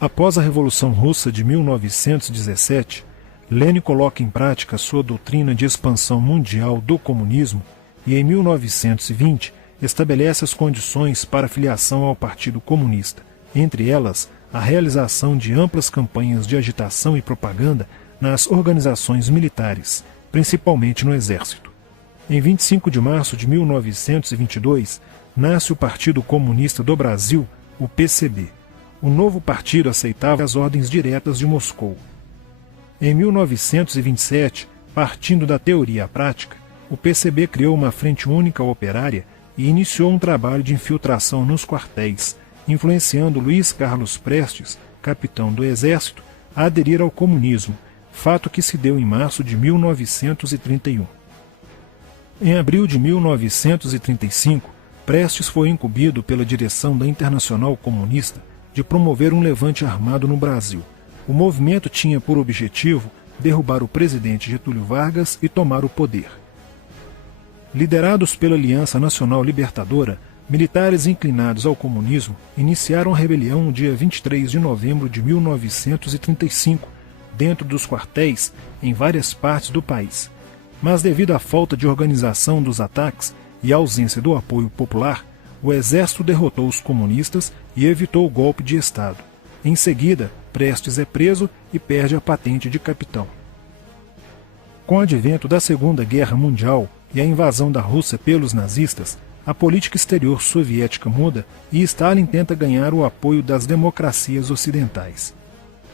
Após a Revolução Russa de 1917, Lenin coloca em prática sua doutrina de expansão mundial do comunismo e, em 1920, estabelece as condições para a filiação ao Partido Comunista, entre elas a realização de amplas campanhas de agitação e propaganda nas organizações militares, principalmente no Exército. Em 25 de março de 1922, nasce o Partido Comunista do Brasil, o PCB. O novo partido aceitava as ordens diretas de Moscou. Em 1927, partindo da teoria à prática, o PCB criou uma frente única operária e iniciou um trabalho de infiltração nos quartéis, influenciando Luiz Carlos Prestes, capitão do Exército, a aderir ao comunismo, fato que se deu em março de 1931. Em abril de 1935, Prestes foi incumbido pela direção da Internacional Comunista de promover um levante armado no Brasil. O movimento tinha por objetivo derrubar o presidente Getúlio Vargas e tomar o poder. Liderados pela Aliança Nacional Libertadora, militares inclinados ao comunismo iniciaram a rebelião no dia 23 de novembro de 1935, dentro dos quartéis em várias partes do país. Mas devido à falta de organização dos ataques e à ausência do apoio popular, o exército derrotou os comunistas e evitou o golpe de Estado. Em seguida, Prestes é preso e perde a patente de capitão. Com o advento da Segunda Guerra Mundial e a invasão da Rússia pelos nazistas, a política exterior soviética muda e Stalin tenta ganhar o apoio das democracias ocidentais.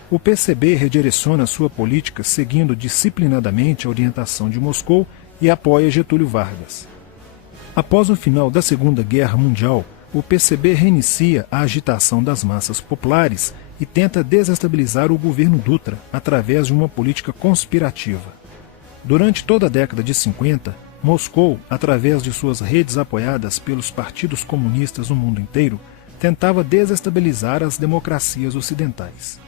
O PCB redireciona sua política seguindo disciplinadamente a orientação de Moscou e apoia Getúlio Vargas. Após o final da Segunda Guerra Mundial, o PCB reinicia a agitação das massas populares e tenta desestabilizar o governo Dutra através de uma política conspirativa. Durante toda a década de 50, Moscou, através de suas redes apoiadas pelos partidos comunistas no mundo inteiro, tentava desestabilizar as democracias ocidentais.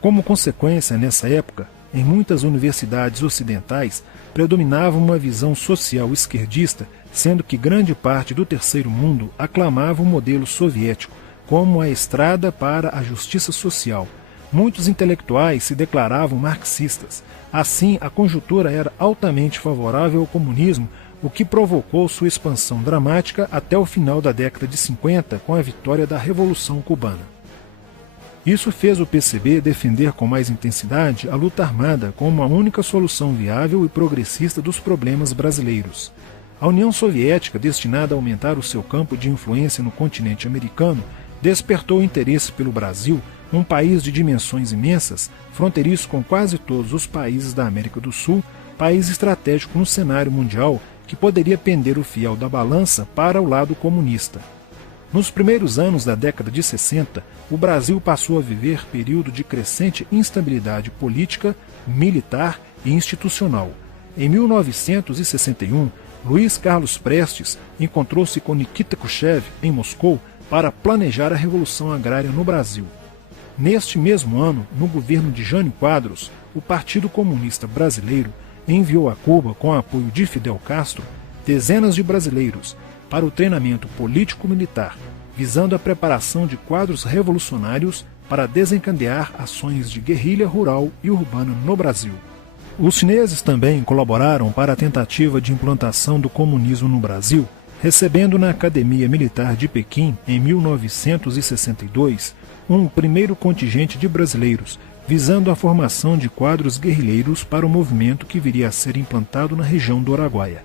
Como consequência, nessa época, em muitas universidades ocidentais, predominava uma visão social esquerdista, sendo que grande parte do terceiro mundo aclamava o modelo soviético como a estrada para a justiça social. Muitos intelectuais se declaravam marxistas. Assim, a conjuntura era altamente favorável ao comunismo, o que provocou sua expansão dramática até o final da década de 50, com a vitória da Revolução Cubana. Isso fez o PCB defender com mais intensidade a luta armada como a única solução viável e progressista dos problemas brasileiros. A União Soviética, destinada a aumentar o seu campo de influência no continente americano, despertou interesse pelo Brasil, um país de dimensões imensas, fronteiriço com quase todos os países da América do Sul, país estratégico no cenário mundial que poderia pender o fiel da balança para o lado comunista. Nos primeiros anos da década de 60, o Brasil passou a viver período de crescente instabilidade política, militar e institucional. Em 1961, Luiz Carlos Prestes encontrou-se com Nikita Khrushchev em Moscou para planejar a Revolução Agrária no Brasil. Neste mesmo ano, no governo de Jânio Quadros, o Partido Comunista Brasileiro enviou a Cuba, com apoio de Fidel Castro, dezenas de brasileiros para o treinamento político-militar, visando a preparação de quadros revolucionários para desencadear ações de guerrilha rural e urbana no Brasil. Os chineses também colaboraram para a tentativa de implantação do comunismo no Brasil, recebendo na Academia Militar de Pequim, em 1962, um primeiro contingente de brasileiros, visando a formação de quadros guerrilheiros para o movimento que viria a ser implantado na região do Araguaia.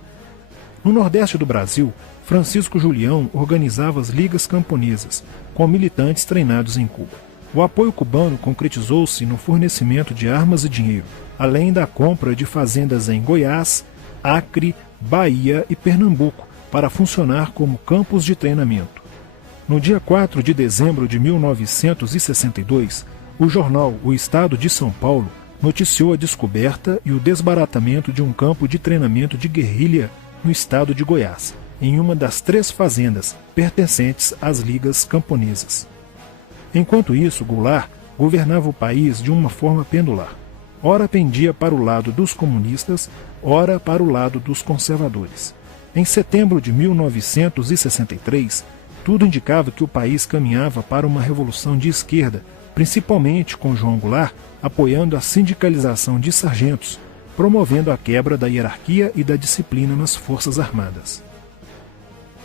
No nordeste do Brasil, Francisco Julião organizava as ligas camponesas, com militantes treinados em Cuba. O apoio cubano concretizou-se no fornecimento de armas e dinheiro, além da compra de fazendas em Goiás, Acre, Bahia e Pernambuco, para funcionar como campos de treinamento. No dia 4 de dezembro de 1962, o jornal O Estado de São Paulo noticiou a descoberta e o desbaratamento de um campo de treinamento de guerrilha no estado de Goiás, em uma das 3 fazendas pertencentes às ligas camponesas. Enquanto isso, Goulart governava o país de uma forma pendular. Ora pendia para o lado dos comunistas, ora para o lado dos conservadores. Em setembro de 1963, tudo indicava que o país caminhava para uma revolução de esquerda, principalmente com João Goulart apoiando a sindicalização de sargentos, promovendo a quebra da hierarquia e da disciplina nas Forças Armadas.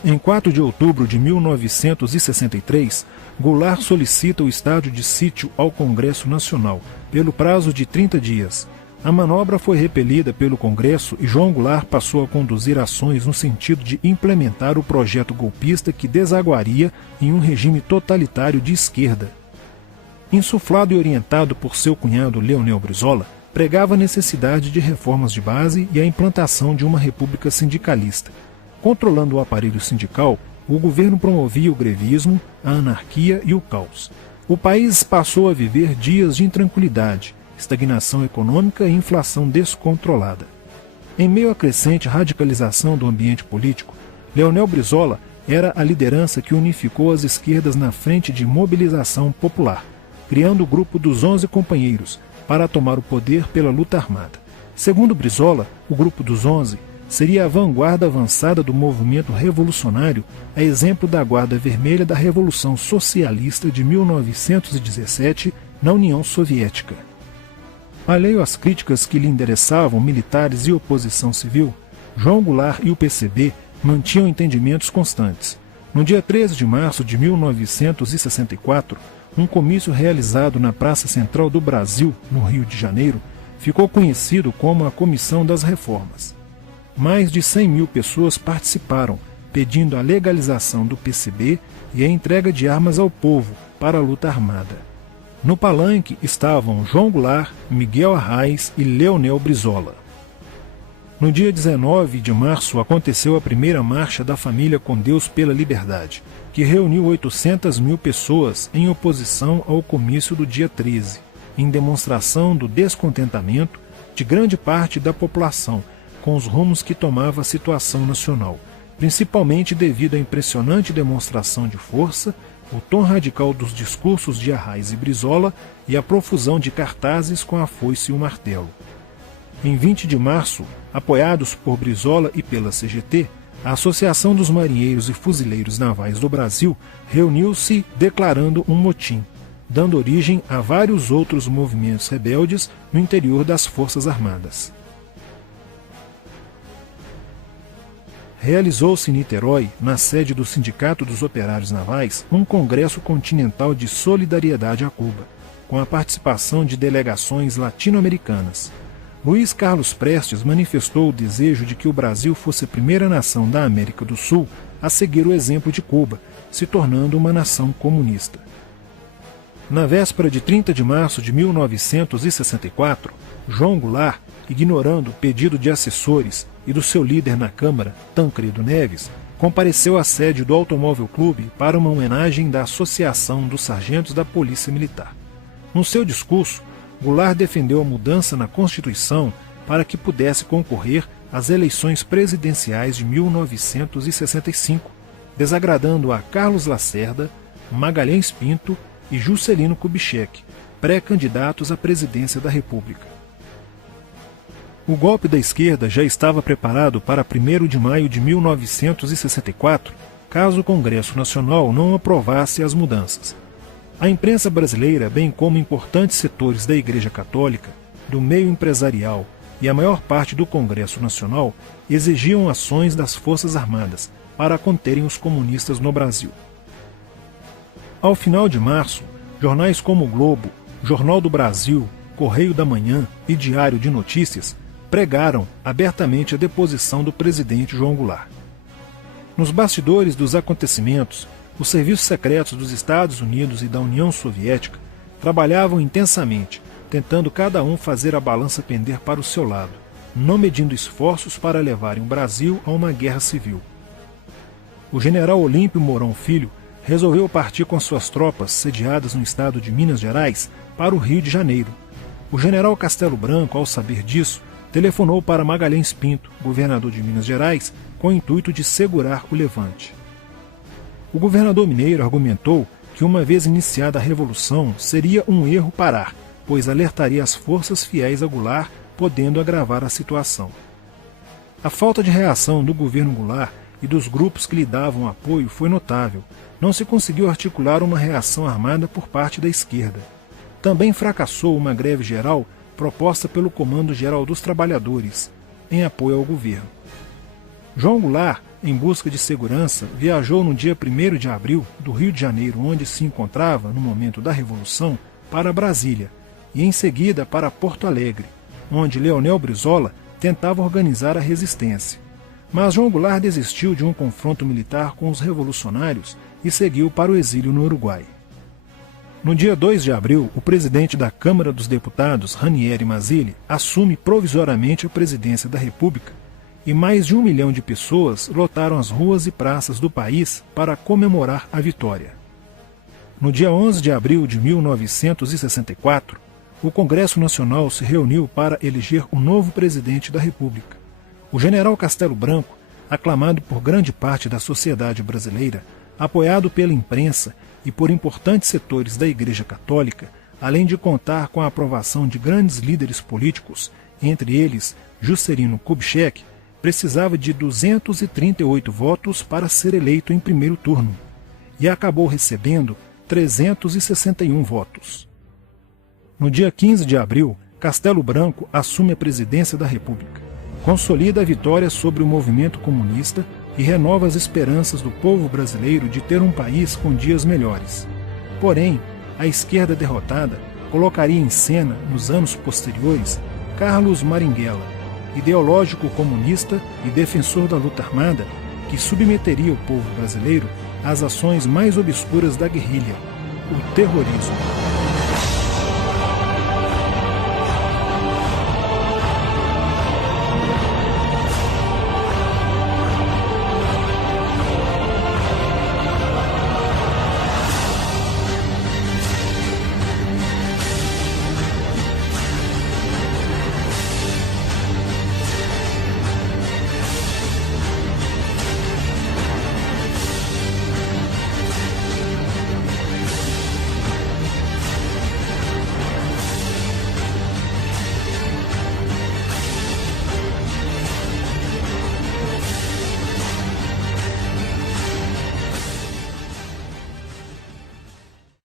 Em 4 de outubro de 1963, Goulart solicita o estado de sítio ao Congresso Nacional, pelo prazo de 30 dias. A manobra foi repelida pelo Congresso e João Goulart passou a conduzir ações no sentido de implementar o projeto golpista que desaguaria em um regime totalitário de esquerda. Insuflado e orientado por seu cunhado Leonel Brizola, pregava a necessidade de reformas de base e a implantação de uma república sindicalista. Controlando o aparelho sindical, o governo promovia o grevismo, a anarquia e o caos. O país passou a viver dias de intranquilidade, estagnação econômica e inflação descontrolada. Em meio à crescente radicalização do ambiente político, Leonel Brizola era a liderança que unificou as esquerdas na frente de mobilização popular, criando o grupo dos 11 companheiros para tomar o poder pela luta armada. Segundo Brizola, o grupo dos 11 seria a vanguarda avançada do movimento revolucionário, a exemplo da Guarda Vermelha da Revolução Socialista de 1917 na União Soviética. Alheio às críticas que lhe endereçavam militares e oposição civil, João Goulart e o PCB mantinham entendimentos constantes. No dia 13 de março de 1964, um comício realizado na Praça Central do Brasil, no Rio de Janeiro, ficou conhecido como a Comissão das Reformas. Mais de 100 mil pessoas participaram, pedindo a legalização do PCB e a entrega de armas ao povo para a luta armada. No palanque estavam João Goulart, Miguel Arraes e Leonel Brizola. No dia 19 de março aconteceu a primeira Marcha da Família com Deus pela Liberdade, que reuniu 800 mil pessoas em oposição ao comício do dia 13, em demonstração do descontentamento de grande parte da população com os rumos que tomava a situação nacional, principalmente devido à impressionante demonstração de força, o tom radical dos discursos de Arraes e Brizola e a profusão de cartazes com a foice e o martelo. Em 20 de março, apoiados por Brizola e pela CGT, a Associação dos Marinheiros e Fuzileiros Navais do Brasil reuniu-se declarando um motim, dando origem a vários outros movimentos rebeldes no interior das Forças Armadas. Realizou-se em Niterói, na sede do Sindicato dos Operários Navais, um congresso continental de solidariedade a Cuba, com a participação de delegações latino-americanas. Luiz Carlos Prestes manifestou o desejo de que o Brasil fosse a primeira nação da América do Sul a seguir o exemplo de Cuba, se tornando uma nação comunista. Na véspera de 30 de março de 1964, João Goulart, ignorando o pedido de assessores e do seu líder na Câmara, Tancredo Neves, compareceu à sede do Automóvel Clube para uma homenagem da Associação dos Sargentos da Polícia Militar. No seu discurso, Goulart defendeu a mudança na Constituição para que pudesse concorrer às eleições presidenciais de 1965, desagradando a Carlos Lacerda, Magalhães Pinto e Juscelino Kubitschek, pré-candidatos à presidência da República. O golpe da esquerda já estava preparado para 1º de maio de 1964, caso o Congresso Nacional não aprovasse as mudanças. A imprensa brasileira, bem como importantes setores da Igreja Católica, do meio empresarial e a maior parte do Congresso Nacional, exigiam ações das Forças Armadas para conterem os comunistas no Brasil. Ao final de março, jornais como o Globo, Jornal do Brasil, Correio da Manhã e Diário de Notícias pregaram abertamente a deposição do presidente João Goulart. Nos bastidores dos acontecimentos, os serviços secretos dos Estados Unidos e da União Soviética trabalhavam intensamente, tentando cada um fazer a balança pender para o seu lado, não medindo esforços para levarem o Brasil a uma guerra civil. O general Olímpio Mourão Filho resolveu partir com suas tropas sediadas no estado de Minas Gerais para o Rio de Janeiro. O general Castelo Branco, ao saber disso, telefonou para Magalhães Pinto, governador de Minas Gerais, com o intuito de segurar o levante. O governador mineiro argumentou que, uma vez iniciada a revolução, seria um erro parar, pois alertaria as forças fiéis a Goulart, podendo agravar a situação. A falta de reação do governo Goulart e dos grupos que lhe davam apoio foi notável. Não se conseguiu articular uma reação armada por parte da esquerda. também fracassou uma greve geral proposta pelo Comando Geral dos Trabalhadores, em apoio ao governo. João Goulart, em busca de segurança, viajou no dia 1º de abril do Rio de Janeiro, onde se encontrava no momento da Revolução, para Brasília, e em seguida para Porto Alegre, onde Leonel Brizola tentava organizar a resistência. Mas João Goulart desistiu de um confronto militar com os revolucionários e seguiu para o exílio no Uruguai. No dia 2 de abril, o presidente da Câmara dos Deputados, Ranieri Mazzilli, assume provisoriamente a presidência da República e mais de 1 milhão de pessoas lotaram as ruas e praças do país para comemorar a vitória. No dia 11 de abril de 1964, o Congresso Nacional se reuniu para eleger o novo presidente da República. O general Castelo Branco, aclamado por grande parte da sociedade brasileira, apoiado pela imprensa e por importantes setores da Igreja Católica, além de contar com a aprovação de grandes líderes políticos, entre eles Juscelino Kubitschek, precisava de 238 votos para ser eleito em primeiro turno, e acabou recebendo 361 votos. No dia 15 de abril, Castelo Branco assume a presidência da República, consolida a vitória sobre o movimento comunista e renova as esperanças do povo brasileiro de ter um país com dias melhores. Porém, a esquerda derrotada colocaria em cena, nos anos posteriores, Carlos Marighella, ideológico comunista e defensor da luta armada, que submeteria o povo brasileiro às ações mais obscuras da guerrilha, o terrorismo.